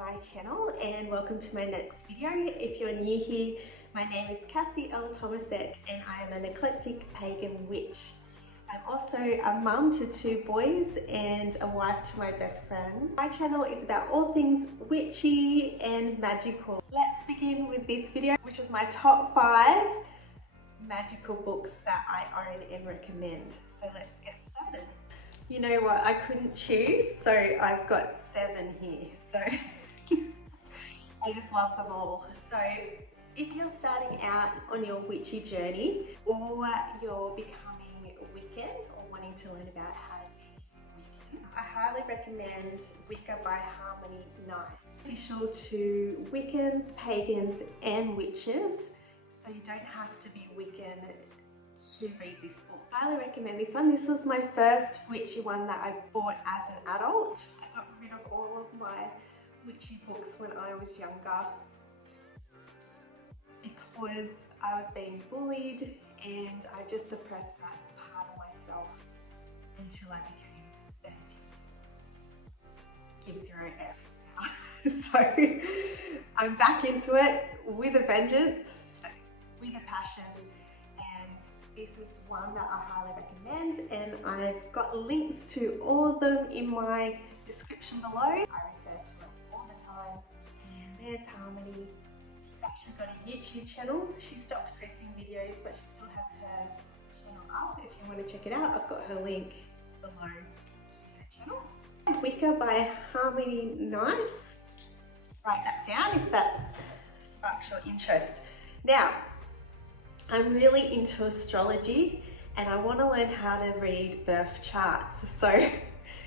my channel and welcome to my next video. If you're new here, my name is Cassie L and I am an eclectic pagan witch. I'm also a mum to 2 boys and a wife to my best friend. My channel is about all things witchy and magical. Let's begin with this video, which is my top 5 magical books that I own and recommend. So let's get started. You know what, I couldn't choose, so I've got 7 here, so I just love them all. So if you're starting out on your witchy journey, or you're becoming Wiccan or wanting to learn about how to be Wiccan, I highly recommend Wicca by Harmony Nice. Official to Wiccans, pagans and witches, so you don't have to be Wiccan to read this book. I highly recommend this one. This was my first witchy one that I bought as an adult. I got rid of all of my witchy books when I was younger because I was being bullied and I just suppressed that part of myself until I became 30. Give 0 Fs now. So I'm back into it with a vengeance, with a passion. This is one that I highly recommend, and I've got links to all of them in my description below. I refer to it all the time. And there's Harmony. She's actually got a YouTube channel. She stopped posting videos, but she still has her channel up. If you want to check it out, I've got her link below to her channel. Wicca by Harmony Nice. Write that down if that sparks your interest. Now, I'm really into astrology and I want to learn how to read birth charts. So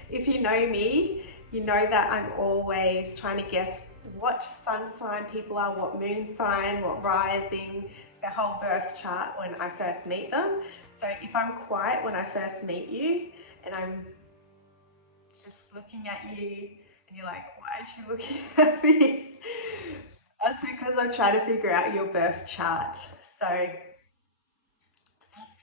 if you know me, you know that I'm always trying to guess what sun sign people are, what moon sign, what rising, the whole birth chart when I first meet them. So if I'm quiet when I first meet you and I'm just looking at you and you're like, why is she looking at me? That's because I'm trying to figure out your birth chart. So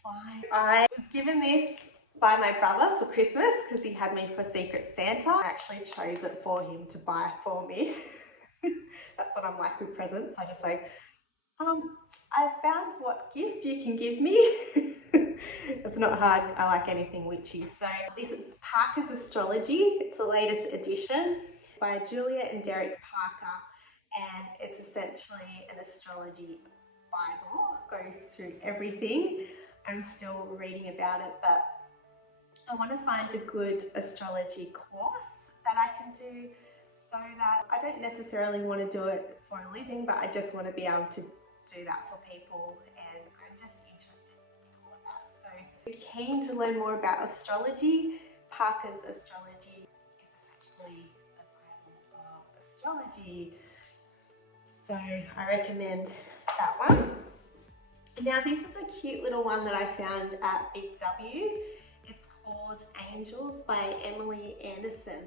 why. I was given this by my brother for Christmas because he had me for Secret Santa. I actually chose it for him to buy for me. That's what I'm like with presents. I just say, I found what gift you can give me. It's not hard. I like anything witchy. So this is Parker's Astrology. It's the latest edition by Julia and Derek Parker, and it's essentially an astrology Bible. It goes through everything. I'm still reading about it, but I want to find a good astrology course that I can do so that I don't necessarily want to do it for a living, but I just want to be able to do that for people, and I'm just interested in all of that. So if you're keen to learn more about astrology, Parker's Astrology is essentially the Bible of astrology. So I recommend that one. Now this is a cute little one that I found at Big W. It's called Angels by Emily Anderson.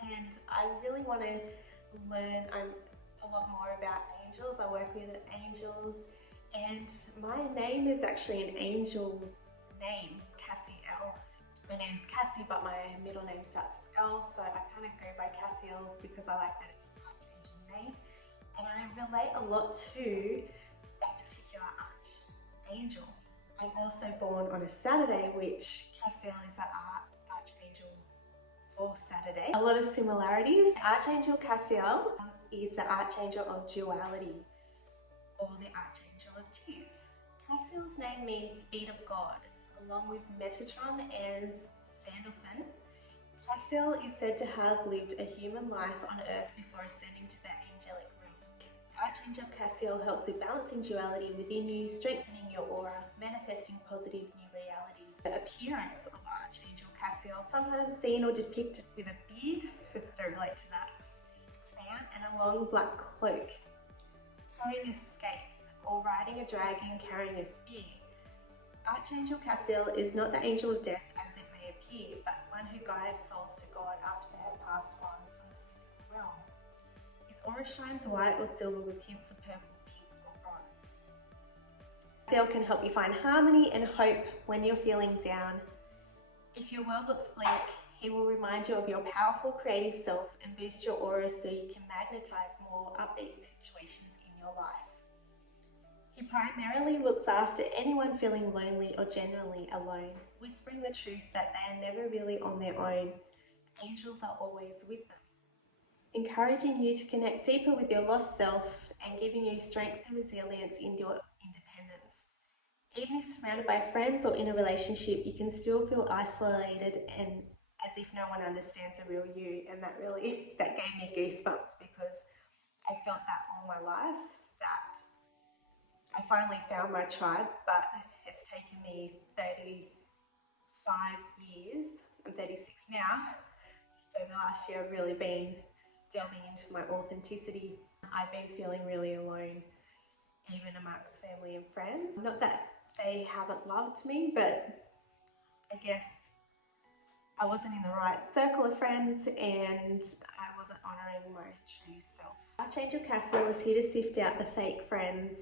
And I really want to learn a lot more about angels. I work with angels and my name is actually an angel name, Cassie L. My name's Cassie, but my middle name starts with L, so I kind of go by Cassie L because I like that it's an archangel name. And I relate a lot to that particular archangel. I'm also born on a Saturday, which Cassiel is the archangel for Saturday. A lot of similarities. Archangel Cassiel is the archangel of duality, or the archangel of tears. Cassiel's name means speed of God, along with Metatron and Sandalphon. Cassiel is said to have lived a human life on Earth before ascending to the angelic realm. Archangel Cassiel helps with balancing duality within you, strengthening your aura, manifesting positive new realities. The appearance of Archangel Cassiel, sometimes seen or depicted with a beard, I don't relate to that, crown and a long black cloak, carrying a scythe, or riding a dragon carrying a spear. Archangel Cassiel is not the angel of death as it may appear, but one who guides souls to God after they have passed on from the physical realm. Aura shines white or silver with hints of purple, pink or bronze. Cassiel can help you find harmony and hope when you're feeling down. If your world looks bleak, He will remind you of your powerful creative self and boost your aura so you can magnetize more upbeat situations in your life. He primarily looks after anyone feeling lonely or generally alone, whispering the truth that they are never really on their own. Angels are always with them, encouraging you to connect deeper with your lost self and giving you strength and resilience in your independence. Even if surrounded by friends or in a relationship, you can still feel isolated and as if no one understands the real you, and that gave me goosebumps because I felt that all my life, that I finally found my tribe, but it's taken me 35 years. I'm 36 now, so the last year I've really been delving into my authenticity. I've been feeling really alone, even amongst family and friends. Not that they haven't loved me, but I guess I wasn't in the right circle of friends and I wasn't honouring my true self. Archangel Cassie L is here to sift out the fake friends,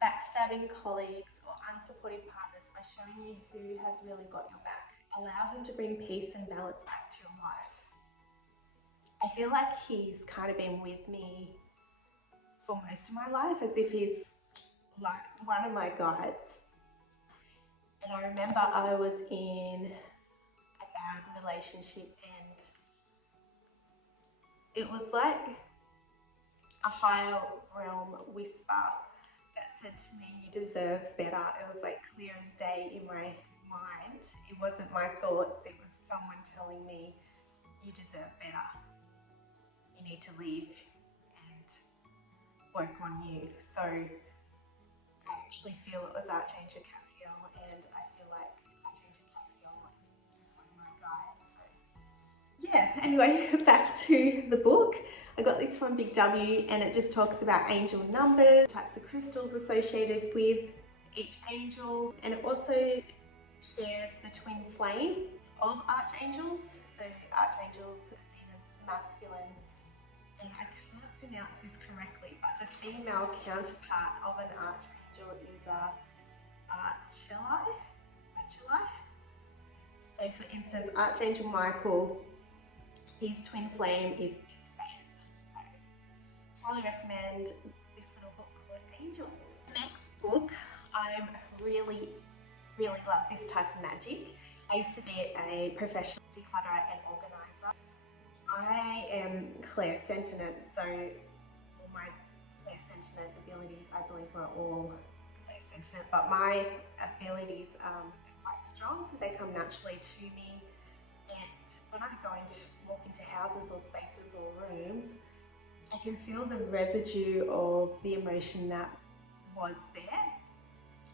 backstabbing colleagues or unsupportive partners by showing you who has really got your back. Allow him to bring peace and balance back to your life. I feel like he's kind of been with me for most of my life, as if he's like one of my guides. And I remember I was in a bad relationship and it was like a higher realm whisper that said to me, you deserve better. It was like clear as day in my mind. It wasn't my thoughts, it was someone telling me, you deserve better. You need to leave and work on you. So I actually feel it was Archangel Cassie L, and I feel like Archangel Cassie L is one of my guides. So yeah, anyway, back to the book. I got this from Big W and it just talks about angel numbers, types of crystals associated with each angel, and it also shares the twin flames of archangels. So archangels are seen as masculine, and I can't pronounce this correctly, but the female counterpart of an archangel is Archeli. So for instance, Archangel Michael, his twin flame is Fave. So highly recommend this little book called Angels. Next book, I really love this type of magic. I used to be a professional declutterer and organizer. I am clairsentient, so all my clairsentient abilities, I believe, are all clairsentient, but my abilities are quite strong. They come naturally to me, and when I walk into houses or spaces or rooms, I can feel the residue of the emotion that was there.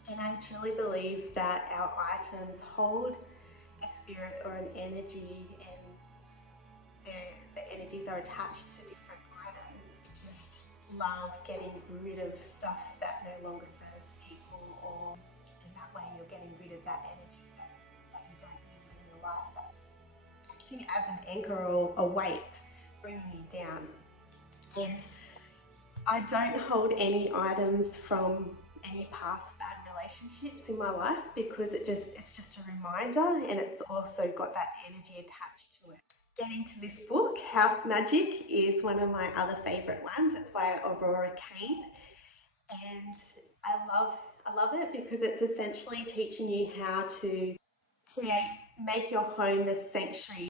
And I truly believe that our items hold a spirit or an energy, and the energies are attached to different items. I just love getting rid of stuff that no longer serves people, or in that way you're getting rid of that energy that you don't need in your life, that's acting as an anchor or a weight, bringing you down. And I don't hold any items from any past bad relationships in my life because it's just a reminder, and it's also got that energy attached to it. Getting to this book, House Magick is one of my other favourite ones. That's by Aurora Kane, and I love it because it's essentially teaching you how to make your home the sanctuary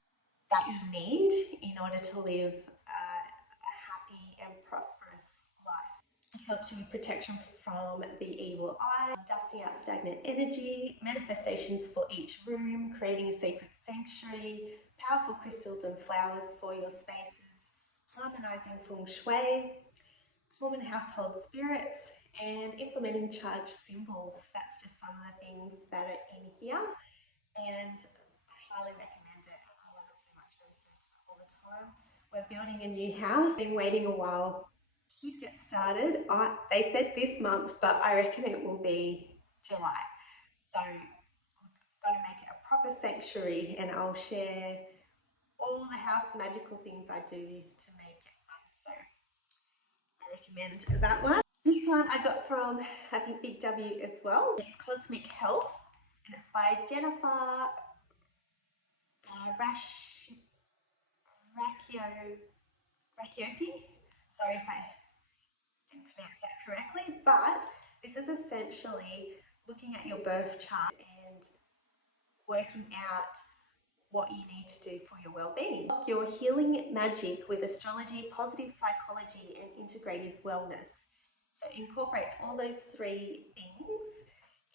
that you need in order to live a happy and prosperous life. It helps you with protection from the evil eye, dusting out stagnant energy, manifestations for each room, creating a sacred sanctuary, powerful crystals and flowers for your spaces, harmonizing feng shui, common household spirits, and implementing charged symbols. That's just some of the things that are in here, and I highly recommend it. I love it so much. I refer to it all the time. We're building a new house. Been waiting a while to get started. They said this month, but I reckon it will be July. So I'm going to make it a proper sanctuary, and I'll share all the house magical things I do to make it fun. So I recommend that one. This one I got from, I think, Big W as well. It's Cosmic Health, and it's by Jennifer Rachiope. Sorry if I didn't pronounce that correctly, but this is essentially looking at your birth chart and working out what you need to do for your well-being. Your healing magic with astrology, positive psychology, and integrative wellness. So it incorporates all those three things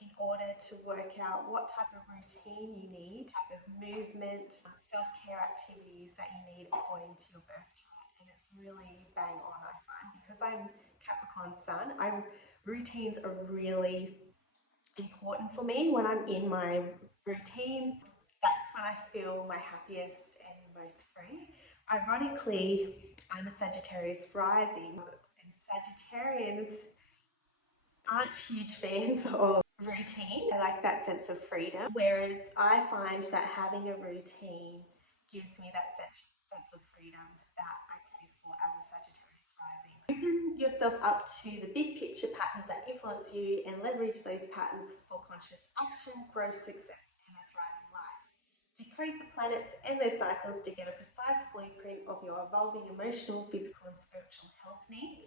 in order to work out what type of routine you need, type of movement, self-care activities that you need according to your birth chart. And it's really bang on, I find, because I'm Capricorn Sun. Routines are really important for me. When I'm in my routines, that's when I feel my happiest and most free. Ironically, I'm a Sagittarius rising, and Sagittarians aren't huge fans of routine. I like that sense of freedom, whereas I find that having a routine gives me that sense of freedom that I crave for as a Sagittarius rising. Open yourself up to the big picture patterns that influence you and leverage those patterns for conscious action, growth, success, and a thriving life. Decode the planets and their cycles to get a precise blueprint of your evolving emotional, physical, and spiritual health needs.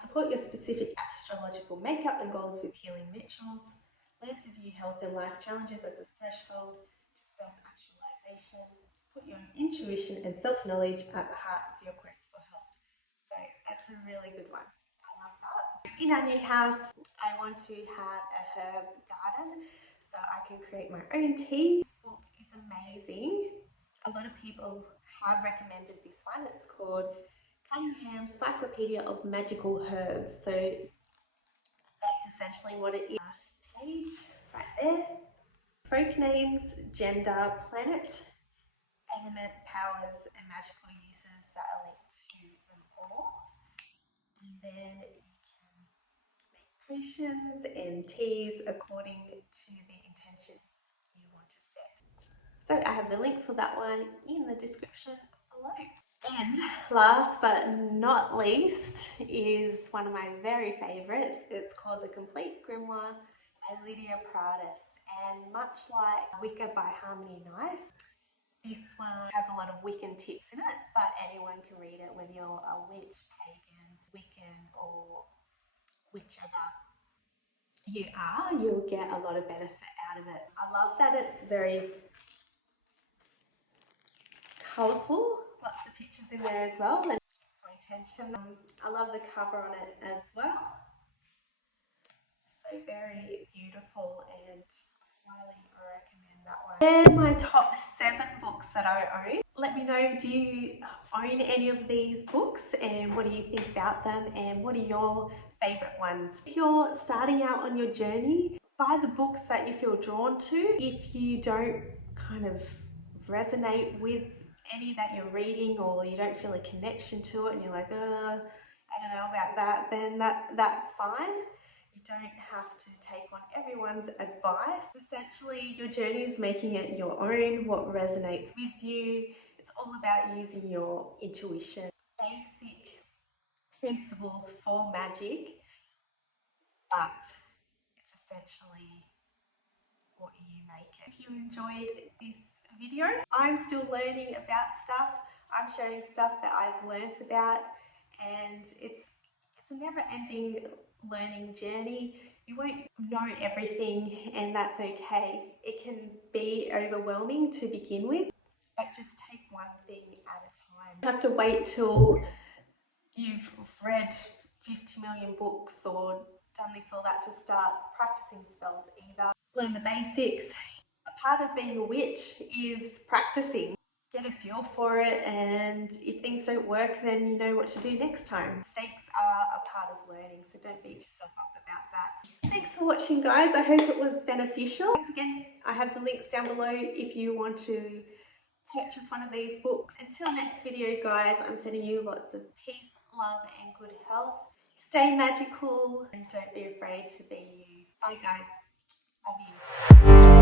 Support your specific astrological makeup and goals with healing rituals. Learn to view health and life challenges as a threshold to self-actualization. Put your intuition and self-knowledge at the heart of your quest for health. So that's a really good one. I love that. In our new house, I want to have a herb garden so I can create my own tea. This book is amazing. A lot of people have recommended this one. It's called Cunningham's Cyclopedia of Magical Herbs. So that's essentially what it is. Page right there. Folk names, gender, planet, element, powers, and magical uses that are linked to them all. And then you can make potions and teas according to the intention you want to set. So I have the link for that one in the description below. And last but not least is one of my very favourites. It's called the Complete Grimoire by Lydia Pradis. And much like Wicca by Harmony Nice, this one has a lot of Wiccan tips in it, but anyone can read it, whether you're a witch, pagan, Wiccan, or whichever you are, you'll get a lot of benefit out of it. I love that it's very colourful, lots of pictures in there as well, and keeps my attention. I love the cover on it as well. So very beautiful, and I highly recommend that one. They're my top 7 books that I own. Let me know, do you own any of these books and what do you think about them, and what are your favourite ones? If you're starting out on your journey, buy the books that you feel drawn to. If you don't kind of resonate with any that you're reading, or you don't feel a connection to it and you're like, I don't know about that, then that's fine. You don't have to take on everyone's advice. Essentially, your journey is making it your own, what resonates with you. It's all about using your intuition. Basic principles for magic, but it's essentially what you make it. If you enjoyed this video, I'm still learning about stuff. I'm sharing stuff that I've learnt about, and it's a never-ending learning journey. You won't know everything, and that's okay. It can be overwhelming to begin with, but just take one thing at a time. You don't have to wait till you've read 50 million books or done this or that to start practicing spells either. Learn the basics. A part of being a witch is practicing. Get a feel for it, and if things don't work, then you know what to do next time. Mistakes are a part of learning, so don't beat yourself up about that. Thanks for watching, guys. I hope it was beneficial. Once again, I have the links down below if you want to purchase one of these books. Until next video, guys, I'm sending you lots of peace, love, and good health. Stay magical and don't be afraid to be you. Bye, guys. Love you.